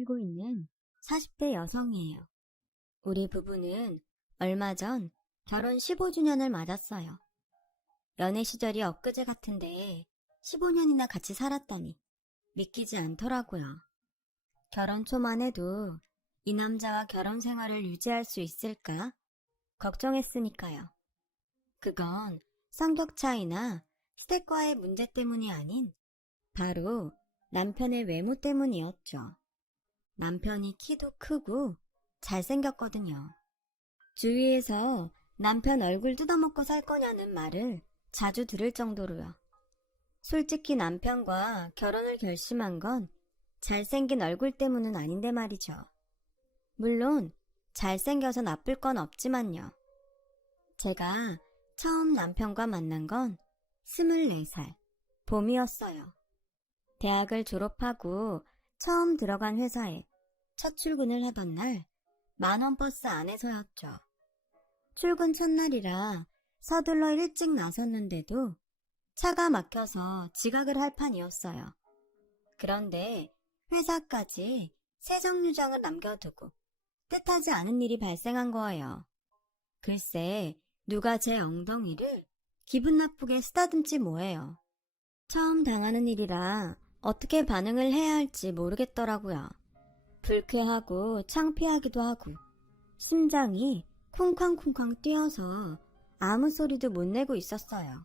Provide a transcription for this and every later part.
살고 있는 40대 여성이에요. 우리 부부는 얼마 전 결혼 15주년을 맞았어요. 연애 시절이 엊그제 같은데 15년이나 같이 살았다니 믿기지 않더라고요. 결혼 초만 해도 이 남자와 결혼 생활을 유지할 수 있을까 걱정했으니까요. 그건 성격 차이나 시댁과의 문제 때문이 아닌 바로 남편의 외모 때문이었죠. 남편이 키도 크고 잘생겼거든요. 주위에서 남편 얼굴 뜯어먹고 살 거냐는 말을 자주 들을 정도로요. 솔직히 남편과 결혼을 결심한 건 잘생긴 얼굴 때문은 아닌데 말이죠. 물론 잘생겨서 나쁠 건 없지만요. 제가 처음 남편과 만난 건 24살 봄이었어요. 대학을 졸업하고 처음 들어간 회사에 첫 출근을 하던 날 10,000원 버스 안에서였죠. 출근 첫날이라 서둘러 일찍 나섰는데도 차가 막혀서 지각을 할 판이었어요. 그런데 회사까지 세정류장을 남겨두고 뜻하지 않은 일이 발생한 거예요. 글쎄 누가 제 엉덩이를 기분 나쁘게 쓰다듬지 뭐예요. 처음 당하는 일이라 어떻게 반응을 해야 할지 모르겠더라고요. 불쾌하고 창피하기도 하고 심장이 쿵쾅쿵쾅 뛰어서 아무 소리도 못 내고 있었어요.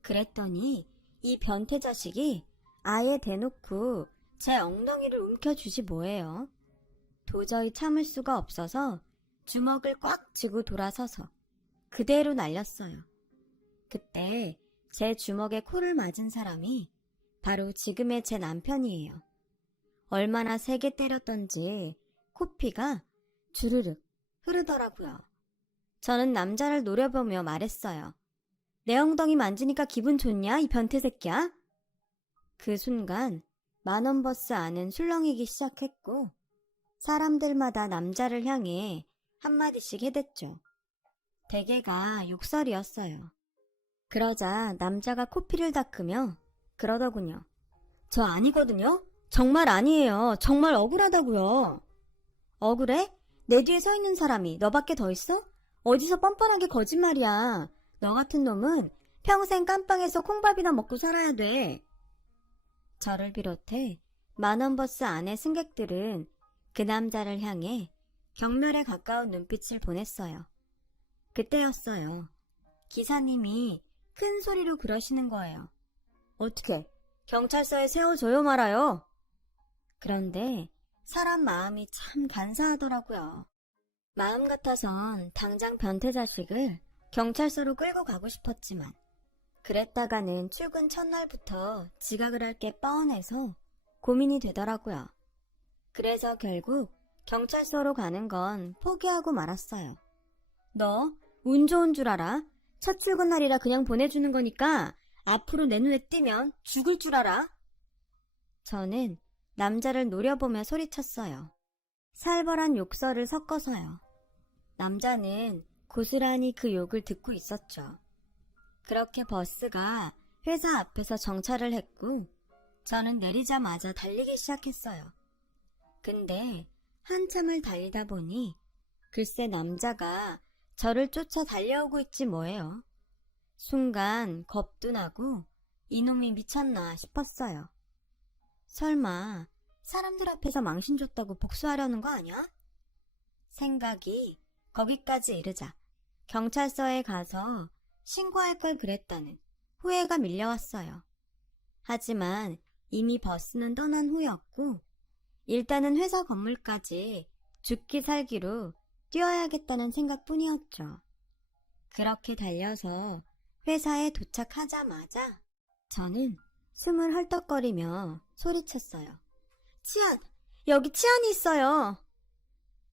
그랬더니 이 변태 자식이 아예 대놓고 제 엉덩이를 움켜쥐지 뭐예요. 도저히 참을 수가 없어서 주먹을 꽉 쥐고 돌아서서 그대로 날렸어요. 그때 제 주먹에 코를 맞은 사람이 바로 지금의 제 남편이에요. 얼마나 세게 때렸던지 코피가 주르륵 흐르더라고요. 저는 남자를 노려보며 말했어요. 내 엉덩이 만지니까 기분 좋냐, 이 변태 새끼야? 그 순간 10,000원 버스 안은 술렁이기 시작했고 사람들마다 남자를 향해 한마디씩 해댔죠. 대개가 욕설이었어요. 그러자 남자가 코피를 닦으며 그러더군요. 저 아니거든요? 정말 아니에요. 정말 억울하다고요. 억울해? 내 뒤에 서 있는 사람이 너밖에 더 있어? 어디서 뻔뻔하게 거짓말이야. 너 같은 놈은 평생 깜빵에서 콩밥이나 먹고 살아야 돼. 저를 비롯해 10,000원 버스 안의 승객들은 그 남자를 향해 경멸에 가까운 눈빛을 보냈어요. 그때였어요. 기사님이 큰 소리로 그러시는 거예요. 어떻게 경찰서에 세워줘요 말아요. 그런데 사람 마음이 참 간사하더라고요. 마음 같아선 당장 변태 자식을 경찰서로 끌고 가고 싶었지만 그랬다가는 출근 첫날부터 지각을 할 게 뻔해서 고민이 되더라고요. 그래서 결국 경찰서로 가는 건 포기하고 말았어요. 너 운 좋은 줄 알아? 첫 출근 날이라 그냥 보내주는 거니까 앞으로 내 눈에 띄면 죽을 줄 알아? 저는 남자를 노려보며 소리쳤어요. 살벌한 욕설을 섞어서요. 남자는 고스란히 그 욕을 듣고 있었죠. 그렇게 버스가 회사 앞에서 정차를 했고 저는 내리자마자 달리기 시작했어요. 근데 한참을 달리다 보니 글쎄 남자가 저를 쫓아 달려오고 있지 뭐예요. 순간 겁도 나고 이놈이 미쳤나 싶었어요. 설마 사람들 앞에서 망신 줬다고 복수하려는 거 아니야? 생각이 거기까지 이르자 경찰서에 가서 신고할 걸 그랬다는 후회가 밀려왔어요. 하지만 이미 버스는 떠난 후였고 일단은 회사 건물까지 죽기 살기로 뛰어야겠다는 생각뿐이었죠. 그렇게 달려서 회사에 도착하자마자 저는 숨을 헐떡거리며 소리쳤어요. 치안! 여기 치안이 있어요!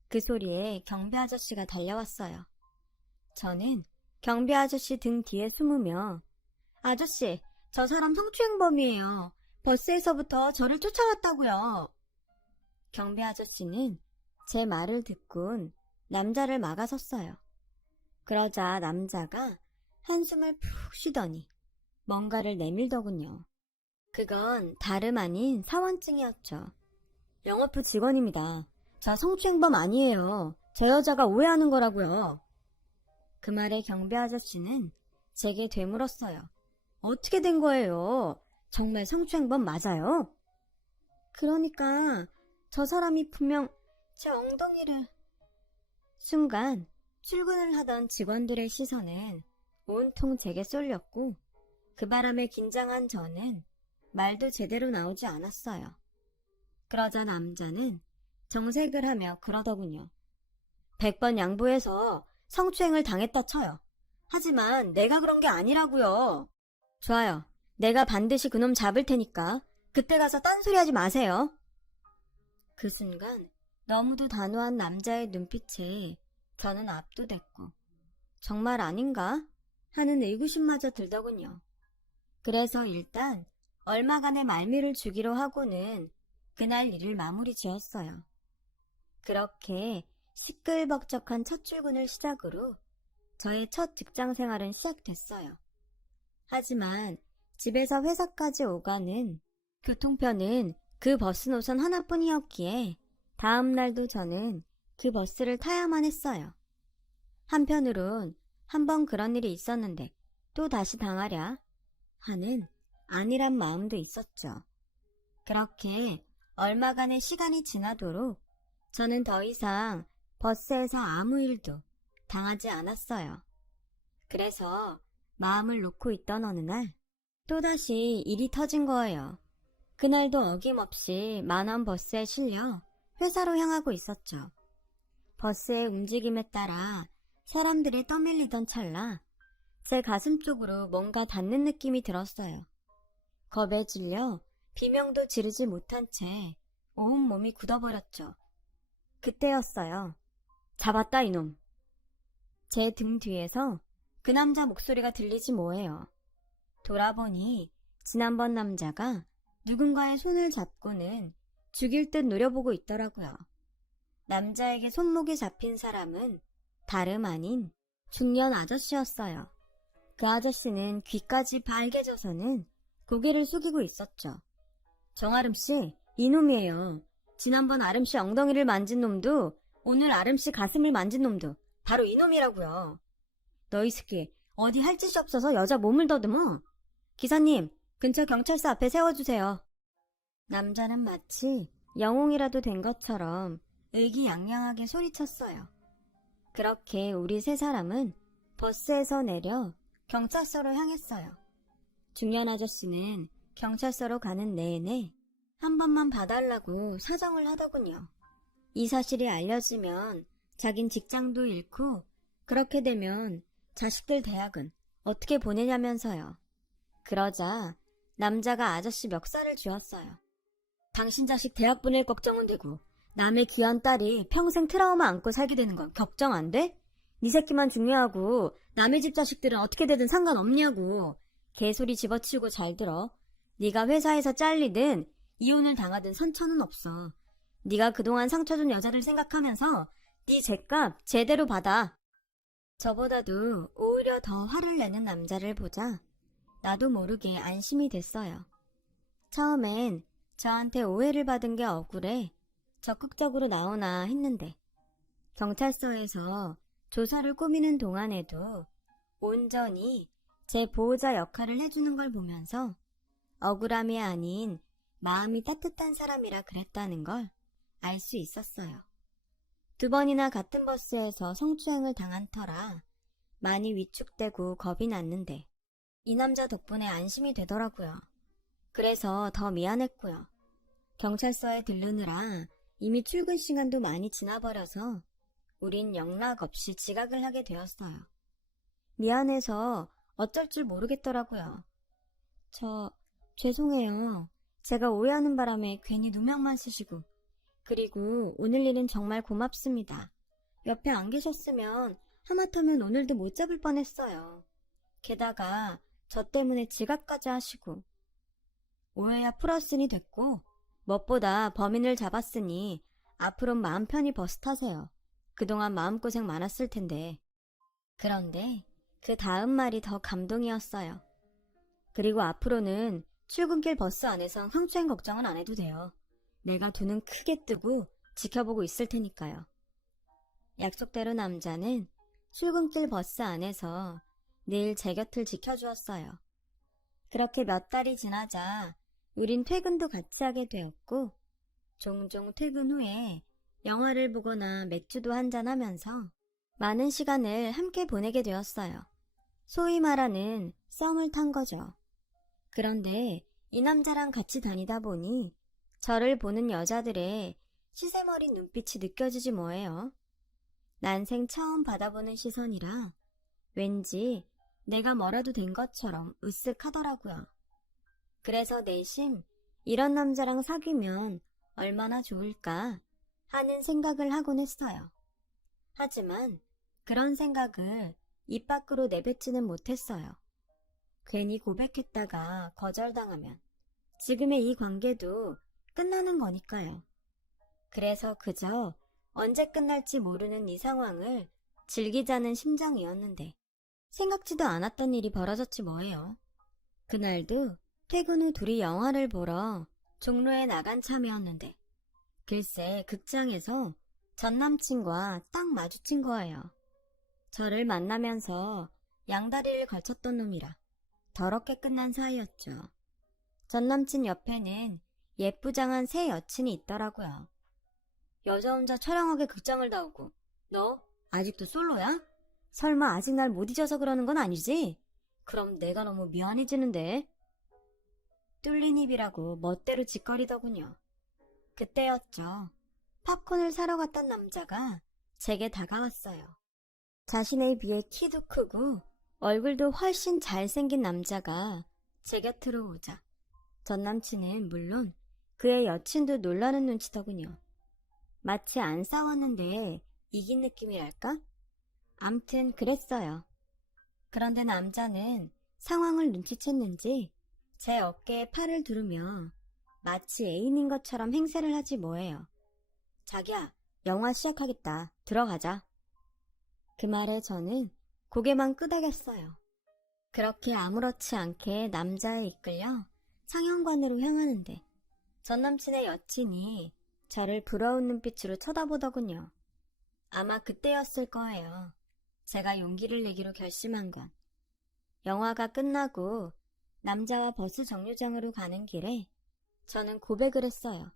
그 소리에 경비 아저씨가 달려왔어요. 저는 경비 아저씨 등 뒤에 숨으며 아저씨, 저 사람 성추행범이에요. 버스에서부터 저를 쫓아왔다고요. 경비 아저씨는 제 말을 듣곤 남자를 막아섰어요. 그러자 남자가 한숨을 푹 쉬더니 뭔가를 내밀더군요. 그건 다름 아닌 사원증이었죠. 영업부 직원입니다. 저 성추행범 아니에요. 저 여자가 오해하는 거라고요. 그 말에 경비 아저씨는 제게 되물었어요. 어떻게 된 거예요? 정말 성추행범 맞아요? 그러니까 저 사람이 분명 제 엉덩이를... 순간 출근을 하던 직원들의 시선은 온통 제게 쏠렸고 그 바람에 긴장한 저는 말도 제대로 나오지 않았어요. 그러자 남자는 정색을 하며 그러더군요. 100번 양보해서 성추행을 당했다 쳐요. 하지만 내가 그런 게 아니라고요. 좋아요. 내가 반드시 그놈 잡을 테니까 그때 가서 딴소리 하지 마세요. 그 순간 너무도 단호한 남자의 눈빛에 저는 압도됐고 정말 아닌가 하는 의구심마저 들더군요. 그래서 일단 얼마간의 말미를 주기로 하고는 그날 일을 마무리 지었어요. 그렇게 시끌벅적한 첫 출근을 시작으로 저의 첫 직장 생활은 시작됐어요. 하지만 집에서 회사까지 오가는 교통편은 그 버스 노선 하나뿐이었기에 다음 날도 저는 그 버스를 타야만 했어요. 한편으론 한번 그런 일이 있었는데 또 다시 당하랴 하는 안일한 마음도 있었죠. 그렇게 얼마간의 시간이 지나도록 저는 더 이상 버스에서 아무 일도 당하지 않았어요. 그래서 마음을 놓고 있던 어느 날 또다시 일이 터진 거예요. 그날도 어김없이 만원 버스에 실려 회사로 향하고 있었죠. 버스의 움직임에 따라 사람들이 떠밀리던 찰나 제 가슴 쪽으로 뭔가 닿는 느낌이 들었어요. 겁에 질려 비명도 지르지 못한 채 온몸이 굳어버렸죠. 그때였어요. 잡았다 이놈. 제 등 뒤에서 그 남자 목소리가 들리지 뭐예요. 돌아보니 지난번 남자가 누군가의 손을 잡고는 죽일 듯 노려보고 있더라고요. 남자에게 손목이 잡힌 사람은 다름 아닌 중년 아저씨였어요. 그 아저씨는 귀까지 발개져서는 고개를 숙이고 있었죠. 정아름씨, 이놈이에요. 지난번 아름씨 엉덩이를 만진 놈도 오늘 아름씨 가슴을 만진 놈도 바로 이놈이라고요. 너희 새끼 어디 할 짓이 없어서 여자 몸을 더듬어? 기사님, 근처 경찰서 앞에 세워주세요. 남자는 마치 영웅이라도 된 것처럼 의기양양하게 소리쳤어요. 그렇게 우리 세 사람은 버스에서 내려 경찰서로 향했어요. 중년 아저씨는 경찰서로 가는 내내 한 번만 봐달라고 사정을 하더군요. 이 사실이 알려지면 자긴 직장도 잃고 그렇게 되면 자식들 대학은 어떻게 보내냐면서요. 그러자 남자가 아저씨 멱살을 쥐었어요. 당신 자식 대학 보낼 걱정은 되고 남의 귀한 딸이 평생 트라우마 안고 살게 되는 건 걱정 안 돼? 네 새끼만 중요하고 남의 집 자식들은 어떻게 되든 상관없냐고. 개소리 집어치우고 잘 들어. 네가 회사에서 잘리든 이혼을 당하든 선처는 없어. 네가 그동안 상처 준 여자들 생각하면서 네 죗값 제대로 받아. 저보다도 오히려 더 화를 내는 남자를 보자 나도 모르게 안심이 됐어요. 처음엔 저한테 오해를 받은 게 억울해 적극적으로 나오나 했는데 경찰서에서 조사를 꾸미는 동안에도 온전히 제 보호자 역할을 해주는 걸 보면서 억울함이 아닌 마음이 따뜻한 사람이라 그랬다는 걸 알 수 있었어요. 2번이나 같은 버스에서 성추행을 당한 터라 많이 위축되고 겁이 났는데 이 남자 덕분에 안심이 되더라고요. 그래서 더 미안했고요. 경찰서에 들르느라 이미 출근 시간도 많이 지나버려서 우린 영락 없이 지각을 하게 되었어요. 미안해서 어쩔 줄 모르겠더라고요. 죄송해요. 제가 오해하는 바람에 괜히 누명만 쓰시고. 그리고 오늘 일은 정말 고맙습니다. 옆에 안 계셨으면 하마터면 오늘도 못 잡을 뻔했어요. 게다가 저 때문에 지각까지 하시고. 오해야 풀었으니 됐고 무엇보다 범인을 잡았으니 앞으론 마음 편히 버스 타세요. 그동안 마음고생 많았을 텐데. 그런데 그 다음 말이 더 감동이었어요. 그리고 앞으로는 출근길 버스 안에서 성추행 걱정은 안 해도 돼요. 내가 두 눈 크게 뜨고 지켜보고 있을 테니까요. 약속대로 남자는 출근길 버스 안에서 늘 제 곁을 지켜주었어요. 그렇게 몇 달이 지나자 우린 퇴근도 같이 하게 되었고 종종 퇴근 후에 영화를 보거나 맥주도 한잔하면서 많은 시간을 함께 보내게 되었어요. 소위 말하는 썸을 탄 거죠. 그런데 이 남자랑 같이 다니다 보니 저를 보는 여자들의 시세머리 눈빛이 느껴지지 뭐예요. 난생 처음 받아보는 시선이라 왠지 내가 뭐라도 된 것처럼 으쓱하더라고요. 그래서 내심 이런 남자랑 사귀면 얼마나 좋을까 하는 생각을 하곤 했어요. 하지만 그런 생각을 입 밖으로 내뱉지는 못했어요. 괜히 고백했다가 거절당하면 지금의 이 관계도 끝나는 거니까요. 그래서 그저 언제 끝날지 모르는 이 상황을 즐기자는 심정이었는데 생각지도 않았던 일이 벌어졌지 뭐예요. 그날도 퇴근 후 둘이 영화를 보러 종로에 나간 참이었는데 글쎄 극장에서 전 남친과 딱 마주친 거예요. 저를 만나면서 양다리를 걸쳤던 놈이라 더럽게 끝난 사이였죠. 전 남친 옆에는 예쁘장한 새 여친이 있더라고요. 여자 혼자 처량하게 극장을 나오고 너 아직도 솔로야? 설마 아직 날 못 잊어서 그러는 건 아니지? 그럼 내가 너무 미안해지는데. 뚫린 입이라고 멋대로 짓거리더군요. 그때였죠. 팝콘을 사러 갔던 남자가 제게 다가왔어요. 자신에 비해 키도 크고 얼굴도 훨씬 잘생긴 남자가 제 곁으로 오자 전 남친은 물론 그의 여친도 놀라는 눈치더군요. 마치 안 싸웠는데 이긴 느낌이랄까? 암튼 그랬어요. 그런데 남자는 상황을 눈치챘는지 제 어깨에 팔을 두르며 마치 애인인 것처럼 행세를 하지 뭐예요. 자기야, 영화 시작하겠다. 들어가자. 그 말에 저는 고개만 끄덕였어요. 그렇게 아무렇지 않게 남자에 이끌려 상영관으로 향하는데 전 남친의 여친이 저를 부러운 눈빛으로 쳐다보더군요. 아마 그때였을 거예요. 제가 용기를 내기로 결심한 건. 영화가 끝나고 남자와 버스 정류장으로 가는 길에 저는 고백을 했어요.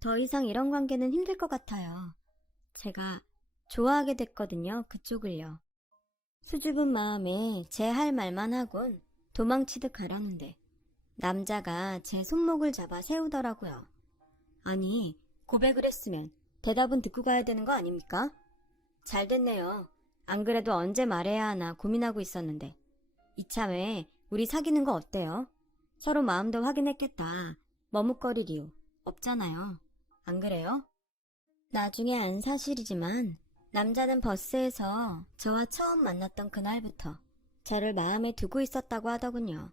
더 이상 이런 관계는 힘들 것 같아요. 제가 좋아하게 됐거든요, 그쪽을요. 수줍은 마음에 제 할 말만 하곤 도망치듯 가려는데 남자가 제 손목을 잡아 세우더라고요. 아니, 고백을 했으면 대답은 듣고 가야 되는 거 아닙니까? 잘 됐네요. 안 그래도 언제 말해야 하나 고민하고 있었는데. 이참에 우리 사귀는 거 어때요? 서로 마음도 확인했겠다. 머뭇거릴 이유 없잖아요. 안 그래요? 나중에 안 사실이지만 남자는 버스에서 저와 처음 만났던 그날부터 저를 마음에 두고 있었다고 하더군요.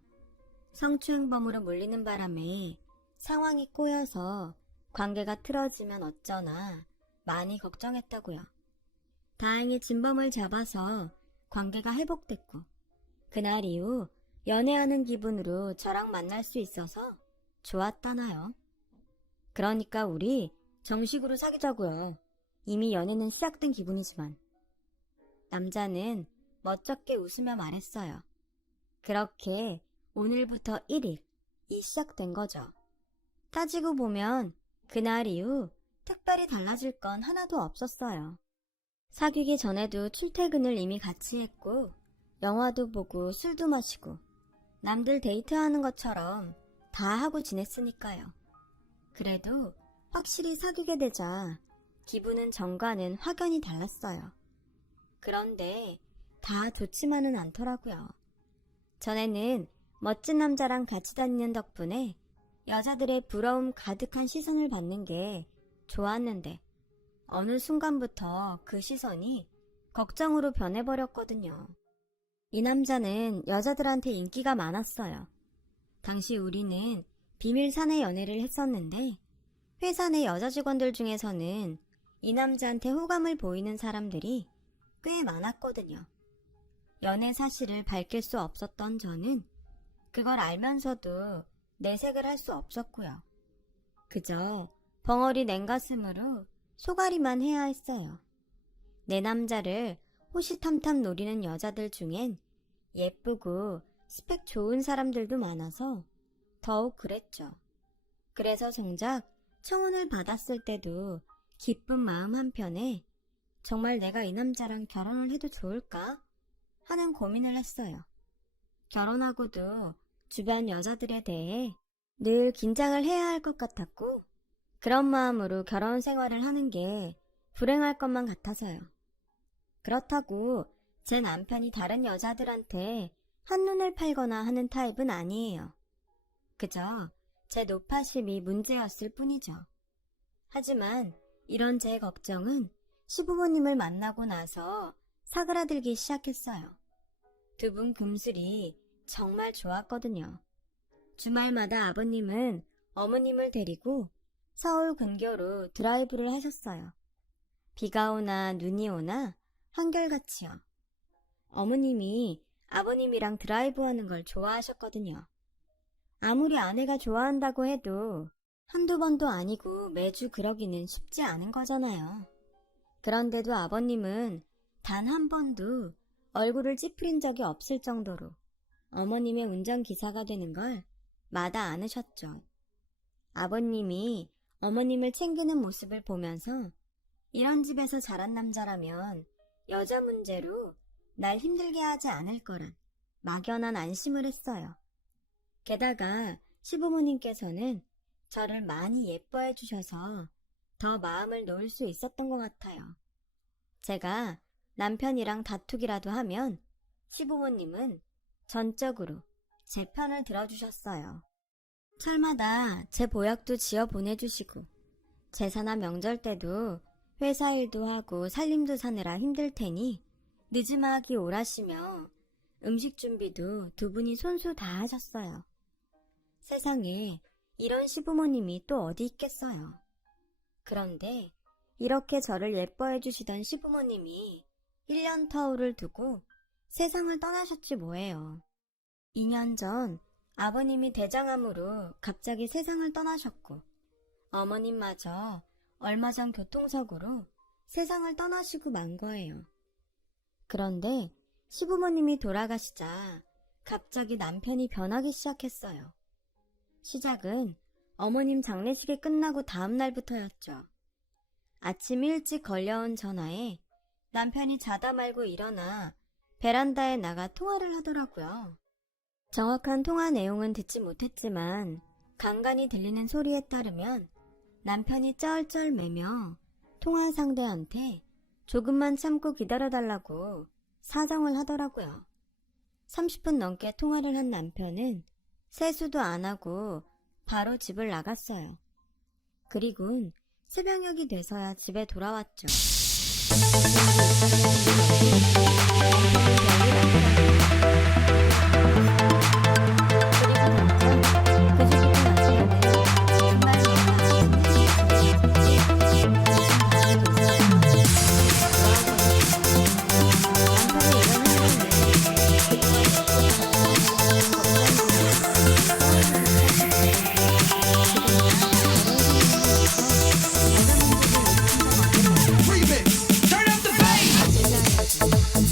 성추행범으로 몰리는 바람에 상황이 꼬여서 관계가 틀어지면 어쩌나 많이 걱정했다고요. 다행히 진범을 잡아서 관계가 회복됐고 그날 이후 연애하는 기분으로 저랑 만날 수 있어서 좋았다나요. 그러니까 우리 정식으로 사귀자고요. 이미 연애는 시작된 기분이지만. 남자는 멋쩍게 웃으며 말했어요. 그렇게 오늘부터 1일이 시작된 거죠. 따지고 보면 그날 이후 특별히 달라질 건 하나도 없었어요. 사귀기 전에도 출퇴근을 이미 같이 했고 영화도 보고 술도 마시고 남들 데이트하는 것처럼 다 하고 지냈으니까요. 그래도 확실히 사귀게 되자 기분은 전과는 확연히 달랐어요. 그런데 다 좋지만은 않더라고요. 전에는 멋진 남자랑 같이 다니는 덕분에 여자들의 부러움 가득한 시선을 받는 게 좋았는데 어느 순간부터 그 시선이 걱정으로 변해버렸거든요. 이 남자는 여자들한테 인기가 많았어요. 당시 우리는 비밀 사내 연애를 했었는데 회사 내 여자 직원들 중에서는 이 남자한테 호감을 보이는 사람들이 꽤 많았거든요. 연애 사실을 밝힐 수 없었던 저는 그걸 알면서도 내색을 할 수 없었고요. 그저 벙어리 냉가슴으로 소가리만 해야 했어요. 내 남자를 호시탐탐 노리는 여자들 중엔 예쁘고 스펙 좋은 사람들도 많아서 더욱 그랬죠. 그래서 정작 청혼을 받았을 때도 기쁜 마음 한편에 정말 내가 이 남자랑 결혼을 해도 좋을까 하는 고민을 했어요. 결혼하고도 주변 여자들에 대해 늘 긴장을 해야 할 것 같았고 그런 마음으로 결혼 생활을 하는 게 불행할 것만 같아서요. 그렇다고 제 남편이 다른 여자들한테 한눈을 팔거나 하는 타입은 아니에요. 그저 제 노파심이 문제였을 뿐이죠. 하지만 이런 제 걱정은 시부모님을 만나고 나서 사그라들기 시작했어요. 두 분 금슬이 정말 좋았거든요. 주말마다 아버님은 어머님을 데리고 서울 근교로 드라이브를 하셨어요. 비가 오나 눈이 오나 한결같이요. 어머님이 아버님이랑 드라이브하는 걸 좋아하셨거든요. 아무리 아내가 좋아한다고 해도 한두 번도 아니고 매주 그러기는 쉽지 않은 거잖아요. 그런데도 아버님은 단 한 번도 얼굴을 찌푸린 적이 없을 정도로 어머님의 운전기사가 되는 걸 마다 않으셨죠. 아버님이 어머님을 챙기는 모습을 보면서 이런 집에서 자란 남자라면 여자 문제로 날 힘들게 하지 않을 거란 막연한 안심을 했어요. 게다가 시부모님께서는 저를 많이 예뻐해 주셔서 더 마음을 놓을 수 있었던 것 같아요. 제가 남편이랑 다투기라도 하면 시부모님은 전적으로 제 편을 들어주셨어요. 철마다 제 보약도 지어 보내주시고 제사나 명절 때도 회사 일도 하고 살림도 사느라 힘들 테니 늦음하기 오라시며 음식 준비도 두 분이 손수 다 하셨어요. 세상에 이런 시부모님이 또 어디 있겠어요. 그런데 이렇게 저를 예뻐해 주시던 시부모님이 1년 터울을 두고 세상을 떠나셨지 뭐예요. 2년 전 아버님이 대장암으로 갑자기 세상을 떠나셨고 어머님마저 얼마 전 교통사고로 세상을 떠나시고 만 거예요. 그런데 시부모님이 돌아가시자 갑자기 남편이 변하기 시작했어요. 시작은 어머님 장례식이 끝나고 다음 날부터였죠. 아침 일찍 걸려온 전화에 남편이 자다 말고 일어나 베란다에 나가 통화를 하더라고요. 정확한 통화 내용은 듣지 못했지만 간간이 들리는 소리에 따르면 남편이 쩔쩔매며 통화 상대한테 조금만 참고 기다려달라고 사정을 하더라고요. 30분 넘게 통화를 한 남편은 세수도 안 하고 바로 집을 나갔어요. 그리곤 새벽녘이 돼서야 집에 돌아왔죠. Remix. Turn up the bass.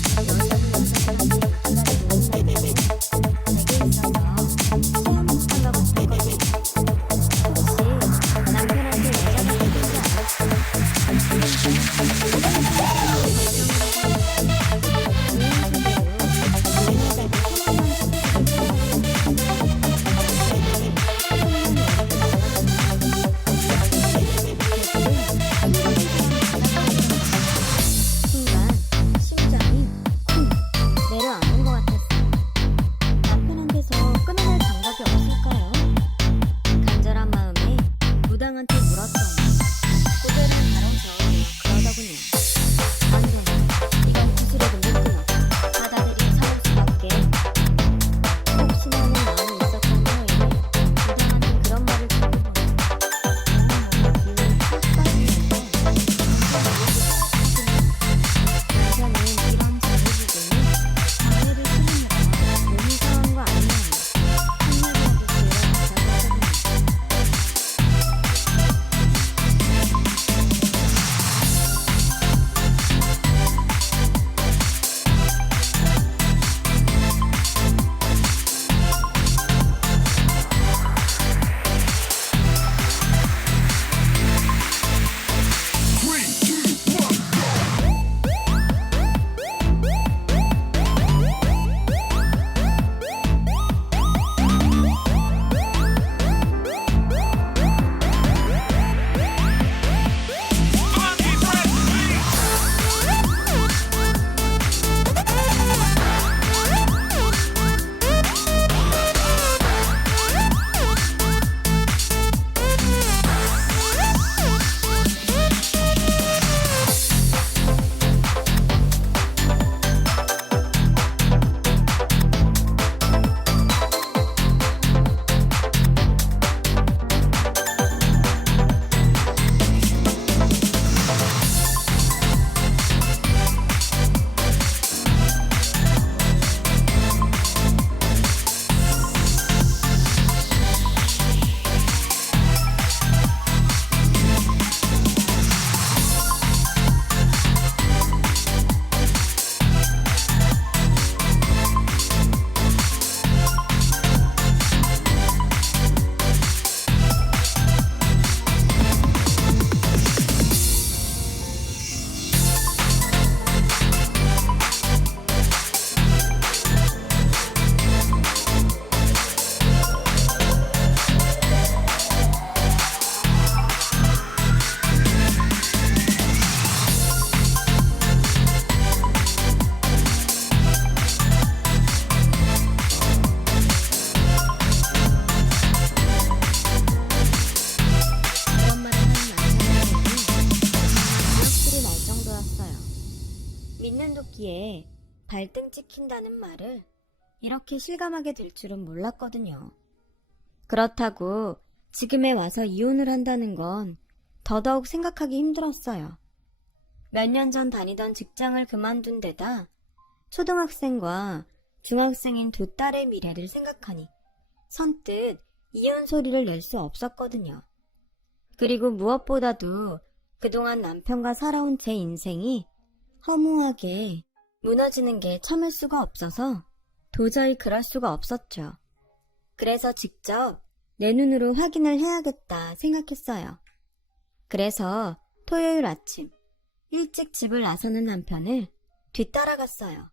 발등 찍힌다는 말을 이렇게 실감하게 될 줄은 몰랐거든요. 그렇다고 지금에 와서 이혼을 한다는 건 더더욱 생각하기 힘들었어요. 몇 년 전 다니던 직장을 그만둔 데다 초등학생과 중학생인 두 딸의 미래를 생각하니 선뜻 이혼 소리를 낼 수 없었거든요. 그리고 무엇보다도 그동안 남편과 살아온 제 인생이 허무하게 무너지는 게 참을 수가 없어서 도저히 그럴 수가 없었죠. 그래서 직접 내 눈으로 확인을 해야겠다 생각했어요. 그래서 토요일 아침 일찍 집을 나서는 남편을 뒤따라갔어요.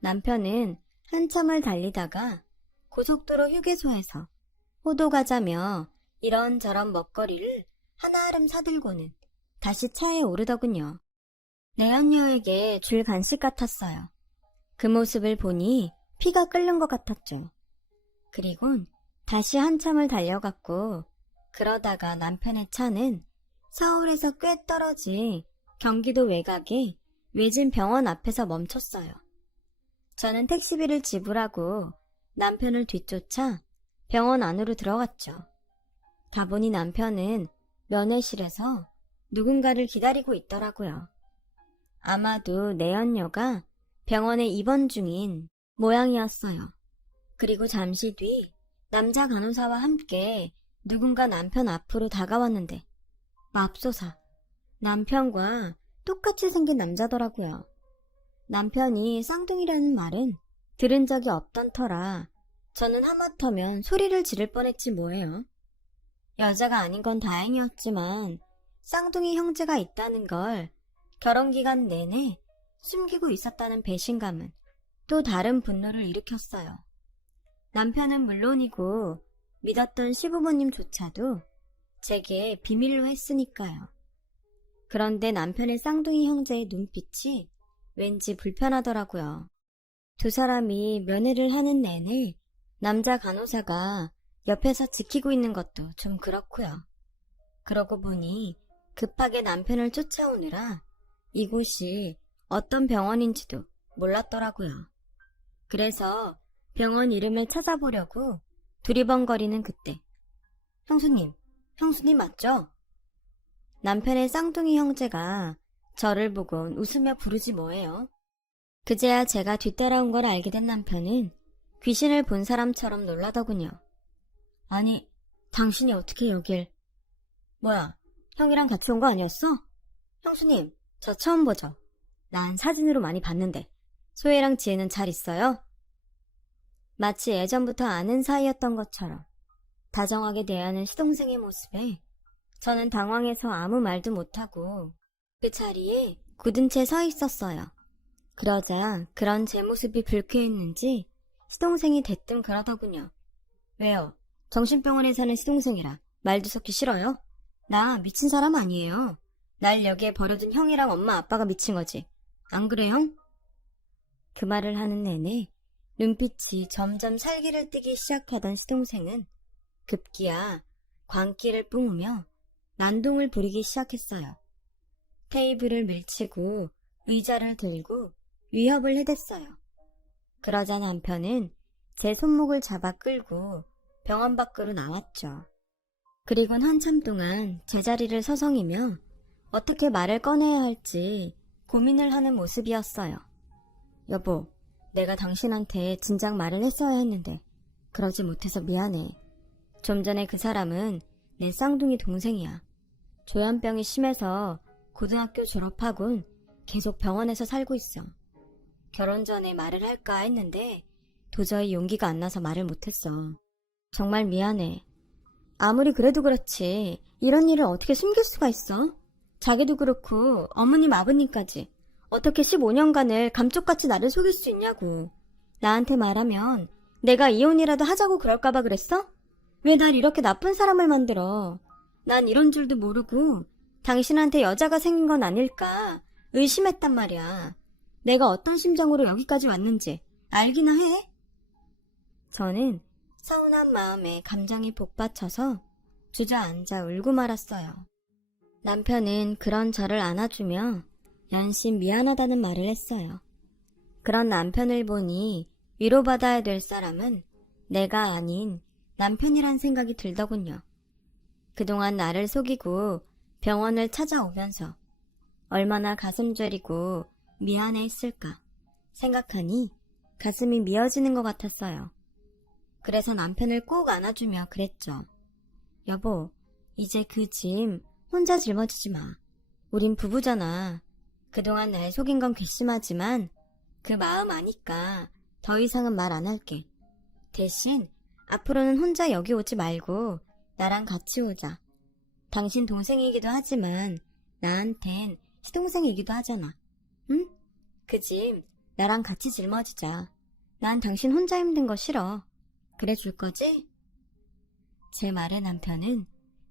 남편은 한참을 달리다가 고속도로 휴게소에서 호두 과자며 이런저런 먹거리를 한아름 사들고는 다시 차에 오르더군요. 내연녀에게 줄 간식 같았어요. 그 모습을 보니 피가 끓는 것 같았죠. 그리곤 다시 한참을 달려갔고 그러다가 남편의 차는 서울에서 꽤 떨어진 경기도 외곽의 외진 병원 앞에서 멈췄어요. 저는 택시비를 지불하고 남편을 뒤쫓아 병원 안으로 들어갔죠. 가보니 남편은 면회실에서 누군가를 기다리고 있더라고요. 아마도 내연녀가 병원에 입원 중인 모양이었어요. 그리고 잠시 뒤 남자 간호사와 함께 누군가 남편 앞으로 다가왔는데 맙소사, 남편과 똑같이 생긴 남자더라고요. 남편이 쌍둥이라는 말은 들은 적이 없던 터라 저는 하마터면 소리를 지를 뻔했지 뭐예요. 여자가 아닌 건 다행이었지만 쌍둥이 형제가 있다는 걸 결혼기간 내내 숨기고 있었다는 배신감은 또 다른 분노를 일으켰어요. 남편은 물론이고 믿었던 시부모님조차도 제게 비밀로 했으니까요. 그런데 남편의 쌍둥이 형제의 눈빛이 왠지 불편하더라고요. 두 사람이 면회를 하는 내내 남자 간호사가 옆에서 지키고 있는 것도 좀 그렇고요. 그러고 보니 급하게 남편을 쫓아오느라 이곳이 어떤 병원인지도 몰랐더라고요. 그래서 병원 이름을 찾아보려고 두리번거리는 그때 형수님 맞죠? 남편의 쌍둥이 형제가 저를 보곤 웃으며 부르지 뭐예요. 그제야 제가 뒤따라온 걸 알게 된 남편은 귀신을 본 사람처럼 놀라더군요. 아니, 당신이 어떻게 여길... 뭐야, 형이랑 같이 온 거 아니었어? 형수님, 저 처음 보죠? 난 사진으로 많이 봤는데 소혜랑 지혜는 잘 있어요? 마치 예전부터 아는 사이였던 것처럼 다정하게 대하는 시동생의 모습에 저는 당황해서 아무 말도 못하고 그 자리에 굳은 채 서 있었어요. 그러자 그런 제 모습이 불쾌했는지 시동생이 대뜸 그러더군요. 왜요? 정신병원에 사는 시동생이라 말도 섞기 싫어요? 나 미친 사람 아니에요. 날 여기에 버려둔 형이랑 엄마 아빠가 미친 거지. 안 그래 형? 그 말을 하는 내내 눈빛이 점점 살기를 띠기 시작하던 시동생은 급기야 광기를 뿜으며 난동을 부리기 시작했어요. 테이블을 밀치고 의자를 들고 위협을 해댔어요. 그러자 남편은 제 손목을 잡아 끌고 병원 밖으로 나왔죠. 그리곤 한참 동안 제자리를 서성이며 어떻게 말을 꺼내야 할지 고민을 하는 모습이었어요. 여보, 내가 당신한테 진작 말을 했어야 했는데 그러지 못해서 미안해. 좀 전에 그 사람은 내 쌍둥이 동생이야. 조현병이 심해서 고등학교 졸업하곤 계속 병원에서 살고 있어. 결혼 전에 말을 할까 했는데 도저히 용기가 안 나서 말을 못했어. 정말 미안해. 아무리 그래도 그렇지 이런 일을 어떻게 숨길 수가 있어? 자기도 그렇고 어머님 아버님까지 어떻게 15년간을 감쪽같이 나를 속일 수 있냐고. 나한테 말하면 내가 이혼이라도 하자고 그럴까봐 그랬어? 왜 날 이렇게 나쁜 사람을 만들어? 난 이런 줄도 모르고 당신한테 여자가 생긴 건 아닐까 의심했단 말이야. 내가 어떤 심정으로 여기까지 왔는지 알기나 해? 저는 서운한 마음에 감정이 복받쳐서 주저앉아 울고 말았어요. 남편은 그런 저를 안아주며 연신 미안하다는 말을 했어요. 그런 남편을 보니 위로받아야 될 사람은 내가 아닌 남편이란 생각이 들더군요. 그동안 나를 속이고 병원을 찾아오면서 얼마나 가슴 저리고 미안해했을까 생각하니 가슴이 미어지는 것 같았어요. 그래서 남편을 꼭 안아주며 그랬죠. 여보, 이제 그 짐 혼자 짊어지지 마. 우린 부부잖아. 그동안 날 속인 건 괘씸하지만 그 마음 아니까 더 이상은 말 안 할게. 대신 앞으로는 혼자 여기 오지 말고 나랑 같이 오자. 당신 동생이기도 하지만 나한텐 시동생이기도 하잖아. 응? 그 짐 나랑 같이 짊어지자. 난 당신 혼자 힘든 거 싫어. 그래 줄 거지? 제 말에 남편은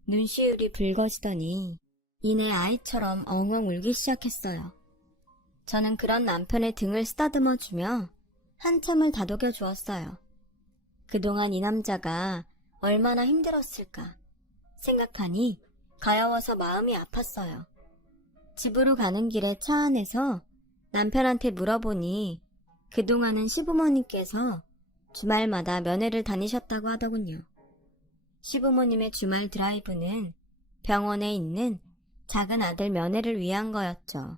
눈시울이 붉어지더니 이내 아이처럼 엉엉 울기 시작했어요. 저는 그런 남편의 등을 쓰다듬어 주며 한참을 다독여 주었어요. 그동안 이 남자가 얼마나 힘들었을까 생각하니 가여워서 마음이 아팠어요. 집으로 가는 길에 차 안에서 남편한테 물어보니 그동안은 시부모님께서 주말마다 면회를 다니셨다고 하더군요. 시부모님의 주말 드라이브는 병원에 있는 작은 아들 면회를 위한 거였죠.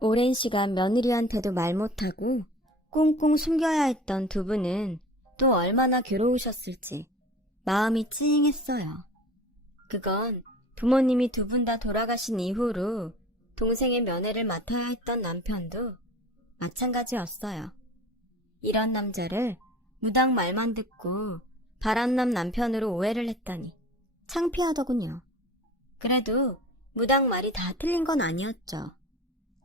오랜 시간 며느리한테도 말 못하고 꽁꽁 숨겨야 했던 두 분은 또 얼마나 괴로우셨을지 마음이 찡했어요. 그건 부모님이 두 분 다 돌아가신 이후로 동생의 면회를 맡아야 했던 남편도 마찬가지였어요. 이런 남자를 무당 말만 듣고 바람남 남편으로 오해를 했다니 창피하더군요. 그래도 무당 말이 다 틀린 건 아니었죠.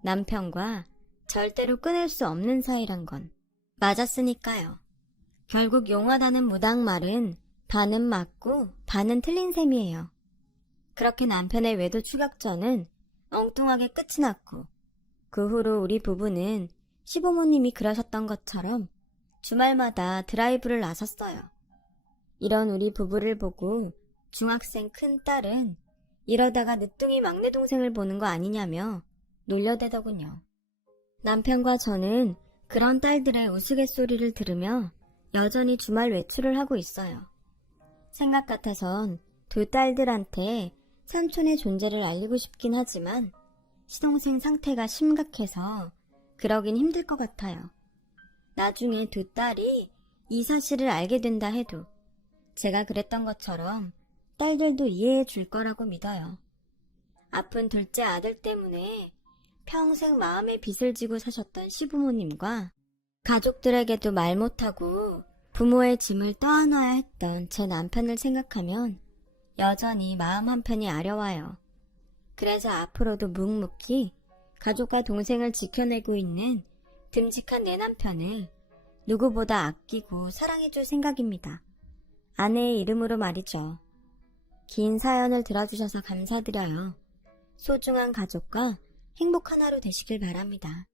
남편과 절대로 끊을 수 없는 사이란 건 맞았으니까요. 결국 용하다는 무당 말은 반은 맞고 반은 틀린 셈이에요. 그렇게 남편의 외도 추격전은 엉뚱하게 끝이 났고 그 후로 우리 부부는 시부모님이 그러셨던 것처럼 주말마다 드라이브를 나섰어요. 이런 우리 부부를 보고 중학생 큰 딸은 이러다가 늦둥이 막내 동생을 보는 거 아니냐며 놀려대더군요. 남편과 저는 그런 딸들의 우스갯소리를 들으며 여전히 주말 외출을 하고 있어요. 생각 같아선 두 딸들한테 삼촌의 존재를 알리고 싶긴 하지만 시동생 상태가 심각해서 그러긴 힘들 것 같아요. 나중에 두 딸이 이 사실을 알게 된다 해도 제가 그랬던 것처럼 딸들도 이해해 줄 거라고 믿어요. 아픈 둘째 아들 때문에 평생 마음에 빚을 지고 사셨던 시부모님과 가족들에게도 말 못하고 부모의 짐을 떠안아야 했던 제 남편을 생각하면 여전히 마음 한편이 아려와요. 그래서 앞으로도 묵묵히 가족과 동생을 지켜내고 있는 듬직한 내 남편을 누구보다 아끼고 사랑해줄 생각입니다. 아내의 이름으로 말이죠. 긴 사연을 들어주셔서 감사드려요. 소중한 가족과 행복한 하루 되시길 바랍니다.